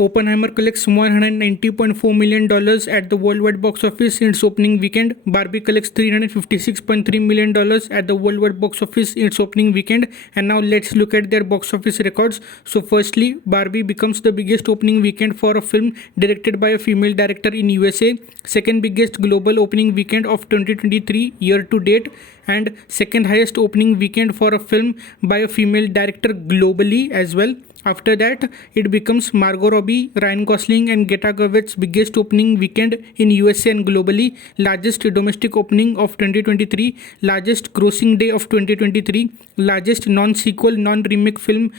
Oppenheimer collects $190.4 million at the worldwide box office in its opening weekend. Barbie collects $356.3 million at the worldwide box office in its opening weekend. And now let's look at their box office records. So firstly, Barbie becomes the biggest opening weekend for a film directed by a female director in USA. Second biggest global opening weekend of 2023 year to date, and second highest opening weekend for a film by a female director globally as well. After that, it becomes Margot Robbie, Ryan Gosling and Greta Gerwig's biggest opening weekend in USA and globally, largest domestic opening of 2023, largest grossing day of 2023, largest non-sequel, non-remake film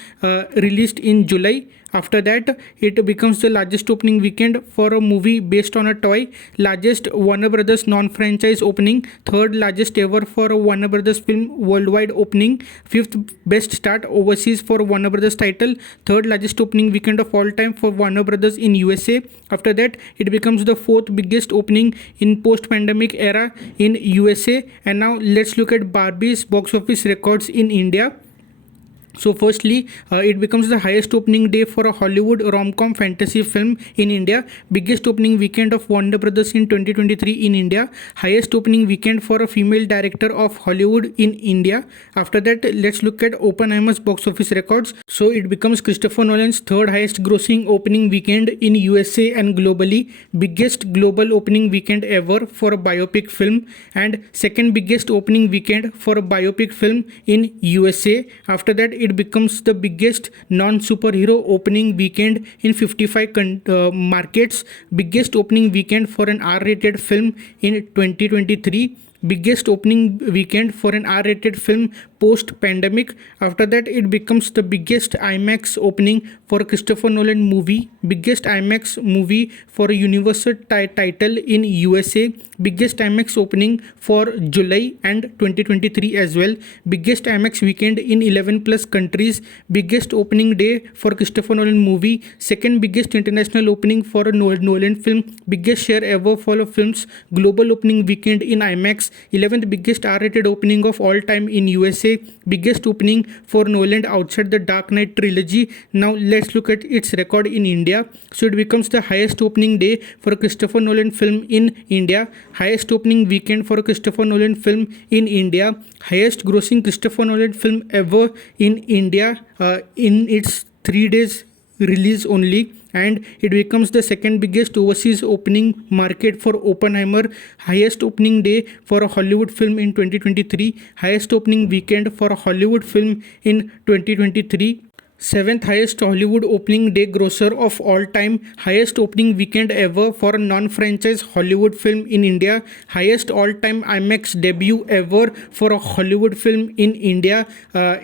released in July. After that, it becomes the largest opening weekend for a movie based on a toy, largest Warner Brothers non-franchise opening, third largest ever for a Warner Brothers film worldwide opening, fifth best start overseas for Warner Brothers title, third largest opening weekend of all time for Warner Brothers in USA. After that, it becomes the fourth biggest opening in post-pandemic era in USA. And now let's look at Barbie's box office records in India. So firstly, it becomes the highest opening day for a Hollywood rom-com fantasy film in India, biggest opening weekend of Warner Brothers in 2023 in India, highest opening weekend for a female director of Hollywood in India. After that, let's look at Oppenheimer's box office records. So it becomes Christopher Nolan's third highest grossing opening weekend in USA and globally, biggest global opening weekend ever for a biopic film, and second biggest opening weekend for a biopic film in USA. After that, it becomes the biggest non-superhero opening weekend in 55 markets, biggest opening weekend for an R-rated film in 2023, biggest opening weekend for an R-rated film post-pandemic. After that, it becomes the biggest IMAX opening for a Christopher Nolan movie, biggest IMAX movie for a Universal title in USA, biggest IMAX opening for July and 2023 as well, biggest IMAX weekend in 11 plus countries, biggest opening day for Christopher Nolan movie, second biggest international opening for a Nolan film, biggest share ever for a film's global opening weekend in IMAX, 11th biggest R-rated opening of all time in USA, biggest opening for Nolan outside the Dark Knight trilogy. Now let's look at its record in India. So it becomes the highest opening day for a Christopher Nolan film in India, highest opening weekend for a Christopher Nolan film in India, highest grossing Christopher Nolan film ever in India in its 3 days release only, and it becomes the second biggest overseas opening market for Oppenheimer, highest opening day for a Hollywood film in 2023, highest opening weekend for a Hollywood film in 2023, seventh highest Hollywood opening day grosser of all time, highest opening weekend ever for a non-franchise Hollywood film in India, highest all-time IMAX debut ever for a Hollywood film in India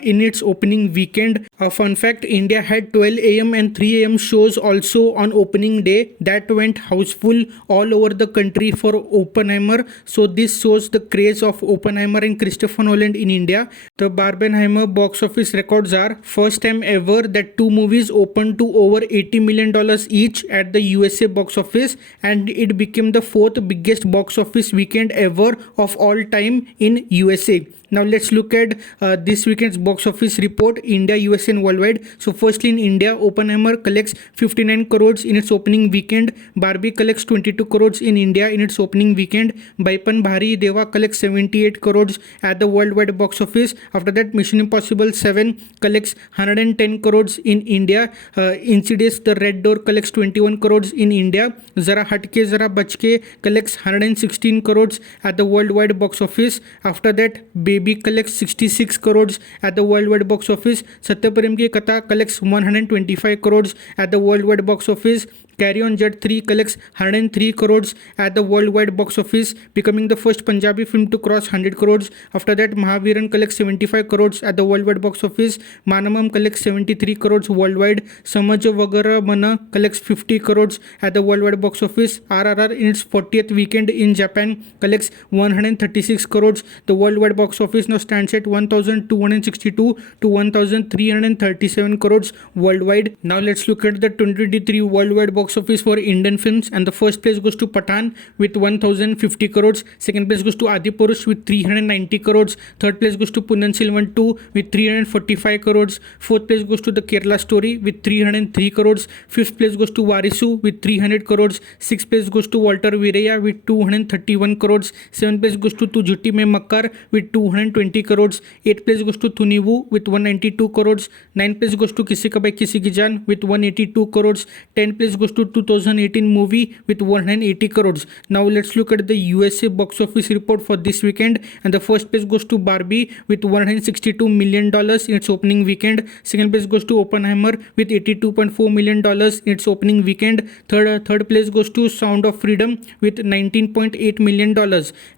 in its opening weekend. A fun fact, India had 12 AM and 3 AM shows also on opening day that went houseful all over the country for Oppenheimer. So this shows the craze of Oppenheimer and Christopher Nolan in India. The Barbenheimer box office records are first time ever that two movies opened to over $80 million each at the USA box office, and it became the fourth biggest box office weekend ever of all time in USA. Now let's look at this weekend's box office report, India, US and worldwide. So firstly, in India, Oppenheimer collects 59 crores in its opening weekend. Barbie collects 22 crores in India in its opening weekend. Baipan Bhari Deva collects 78 crores at the worldwide box office. After that, Mission Impossible 7 collects 110 crores in India. Insidious The Red Door collects 21 crores in India. Zara Hatke Zara Bachke collects 116 crores at the worldwide box office. After that, Baby collects 66 crores at the worldwide box office. Satyaprem Ki Katha collects 125 crores at the worldwide box office. Carry On Jet 3 collects 103 crores at the worldwide box office, becoming the first Punjabi film to cross 100 crores. After that, Mahaviran collects 75 crores at the worldwide box office. Manamam collects 73 crores worldwide. Samaj Vagara Mana collects 50 crores at the worldwide box office. RRR in its 40th weekend in Japan collects 136 crores. The worldwide box office now stands at 1,262 to 1,337 crores worldwide. Now let's look at the 2023 worldwide box box office for Indian films, and the first place goes to Pathan with 1050 crores. Second place goes to Adipurush with 390 crores. Third place goes to Punnan Selvan 2 with 345 crores. Fourth place goes to The Kerala Story with 303 crores. Fifth place goes to Varisu with 300 crores. Sixth place goes to Walter Vereya with 231 crores. Seventh place goes to Tu Jhutti Mein Makkar with 220 crores. Eighth place goes to Thunivu with 192 crores. Ninth place goes to Kisi Ka Bhai Kisi Ki Jaan with 182 crores. 10th place goes to 2018 movie with 180 crores. Now let's look at the USA box office report for this weekend, and the first place goes to Barbie with $162 million in its opening weekend. Second place goes to Oppenheimer with $82.4 million in its opening weekend. Third place goes to Sound of Freedom with $19.8 million.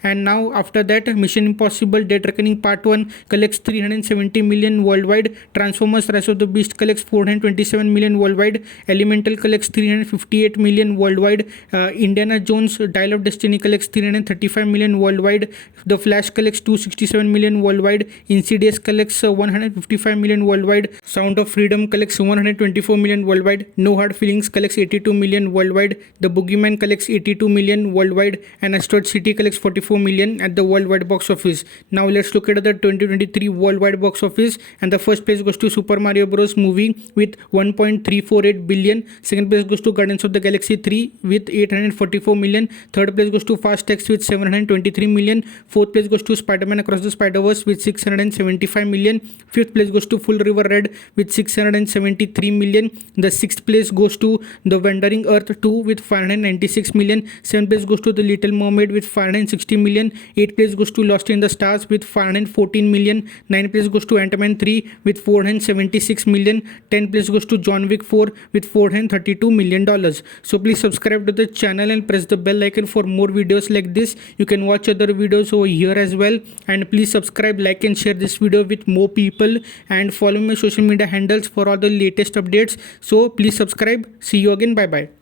And now after that, Mission Impossible Dead Reckoning Part 1 collects $370 million worldwide. Transformers Rise of the Beast collects $427 million worldwide. Elemental collects $358 million worldwide. Indiana Jones Dial of Destiny collects $335 million worldwide. The Flash collects $267 million worldwide. Insidious collects $155 million worldwide. Sound of Freedom collects $124 million worldwide. No Hard Feelings collects $82 million worldwide. The Boogeyman collects $82 million worldwide, and Asteroid City collects $44 million at the worldwide box office. Now let's look at the 2023 worldwide box office, and the first place goes to Super Mario Bros. Movie with $1.348 billion. Second place goes to Guardians of the Galaxy 3 with $844 million. Third place goes to Fast X with $723 million. Fourth place goes to Spider-Man Across the Spider-Verse with $675 million. Fifth place goes to Full River Red with $673 million. The sixth place goes to The Wandering Earth 2 with $596 million. Seventh place goes to The Little Mermaid with $560 million. Eighth place goes to Lost in the Stars with $514 million. Ninth place goes to Ant-Man 3 with $476 million. 10th place goes to John Wick 4 with $432 million. So please subscribe to the channel and press the bell icon for more videos like this. You can watch other videos over here as well, and please subscribe, like and share this video with more people, and follow my social media handles for all the latest updates. So please subscribe. See you again. Bye bye.